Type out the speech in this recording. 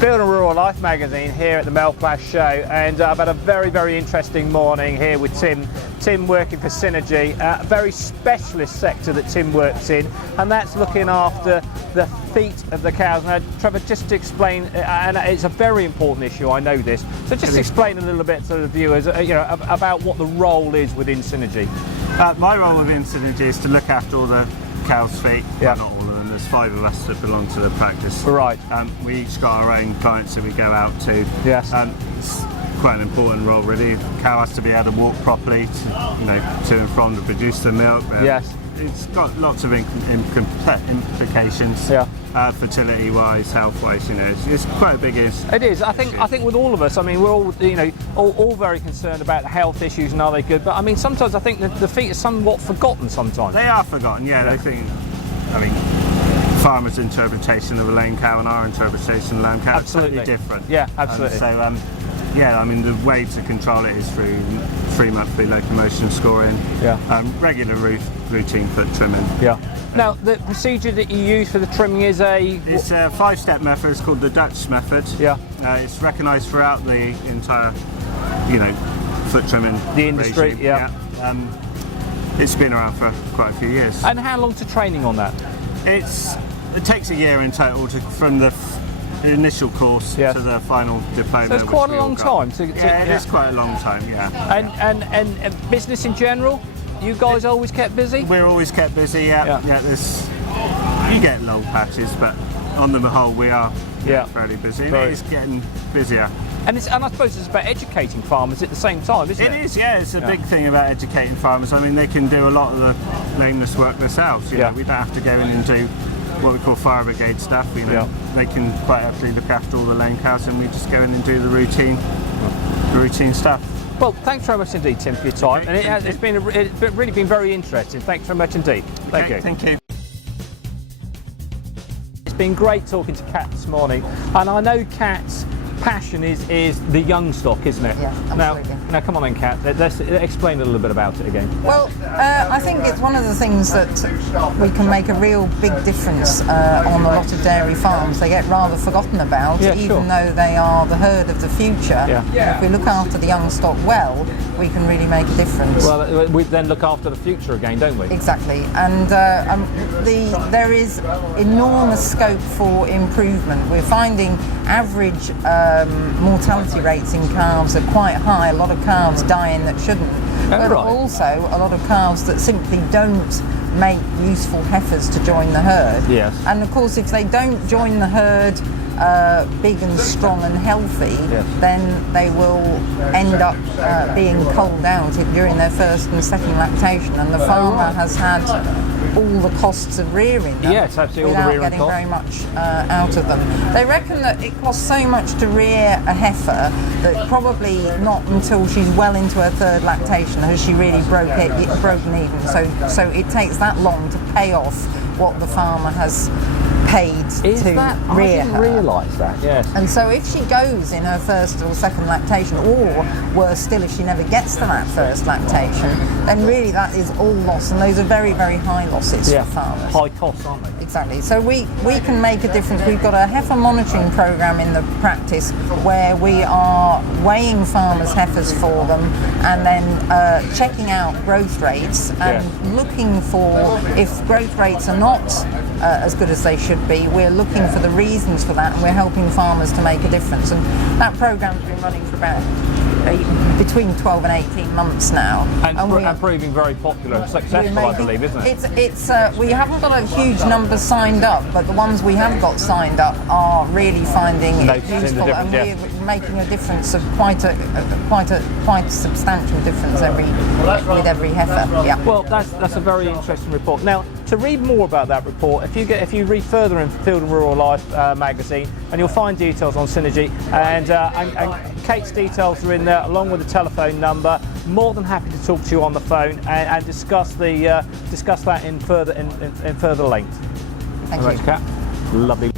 Field and Rural Life magazine here at the Melclash show, and I've had a very interesting morning here with Tim. Tim working for Synergy, a very specialist sector that Tim works in, and that's looking after the feet of the cows. Now, Trevor, just to explain, and it's a very important issue, I know this, so just explain a little bit to the viewers, about what the role is within Synergy. My role within Synergy is to look after all the cows' feet. Yeah. Well, not all of them. There's 5 of us that belong to the practice. Right. We each got our own clients that we go out to. Yes. It's quite an important role, really. The cow has to be able to walk properly, to and from to produce the milk. Yes. It's got lots of implications. Yeah. Fertility-wise, health-wise, it's quite a big issue. It is. I think with all of us, I mean, we're all, all very concerned about health issues and are they good. But I mean, sometimes I think that the feet are somewhat forgotten. Sometimes they are forgotten. Yeah. They think. Farmers' interpretation of a lame cow and our interpretation of a lame cow is totally different. Yeah, absolutely. The way to control it is through 3 monthly locomotion scoring. Yeah. Regular routine foot trimming. Yeah. Now, the procedure that you use for the trimming is It's a 5-step method. It's called the Dutch method. Yeah. It's recognised throughout the entire, foot trimming. The industry. regime. Yeah. It's been around for quite a few years. And how long to training on that? It takes a year in total from the initial course to the final diploma. So it's quite a long time. It is quite a long time. Yeah. And business in general, you guys always kept busy? We're always kept busy. Yeah. You get lull patches, but on the whole, we are fairly busy. It is getting busier. And I suppose it's about educating farmers at the same time, isn't it? It is, yeah. It's a big thing about educating farmers. I mean, they can do a lot of the lameness work themselves. We don't have to go in and do what we call fire brigade stuff. They can quite happily look after all the lame cows, and we just go in and do the routine stuff. Well, thanks very much indeed, Tim, for your time. Okay, and it's really been very interesting. Thanks very much indeed. Thank you. Thank you. It's been great talking to Kat this morning, and I know Kat's passion is the young stock, isn't it? Yeah, absolutely. Now come on then, Kat. Let's explain a little bit about it again. Well, I think it's one of the things that we can make a real big difference on a lot of dairy farms. They get rather forgotten about, even though they are the herd of the future. Yeah. If we look after the young stock well, we can really make a difference. Well, we then look after the future again, don't we? Exactly, and there is enormous scope for improvement. We're finding average mortality rates in calves are quite high. A lot of calves dying that shouldn't, but also a lot of calves that simply don't make useful heifers to join the herd. Yes. And of course, if they don't join the herd big and strong and healthy, then they will end up being culled out during their first and second lactation, and the farmer has had all the costs of rearing them without getting very much out of them. They reckon that it costs so much to rear a heifer that probably not until she's well into her 3rd lactation has she really broken even. So it takes that long to pay off what the farmer has paid to rear her. I didn't realise that, yes. And so if she goes in her 1st or 2nd lactation, or worse still, if she never gets to that 1st lactation, then really that is all loss, and those are very high losses for farmers. High costs, aren't they? Exactly. So we can make a difference. We've got a heifer monitoring programme in the practice where we are weighing farmers' heifers for them, and then checking out growth rates and looking for, if growth rates are not as good as they should be, we're looking for the reasons for that, and we're helping farmers to make a difference. And that programme's been running for about between 12 and 18 months now, and proving very popular and successful, I believe, isn't it? It's we haven't got a huge number signed up, but the ones we have got signed up are really finding it useful, and we're making a difference of quite a substantial difference with every heifer. Yeah. Well, that's a very interesting report. Now, to read more about that report, if you read further in Field and Rural Life magazine, and you'll find details on Synergy, and Kate's details are in there along with the telephone number. More than happy to talk to you on the phone and discuss that in further length. Thank you. Kat. Lovely.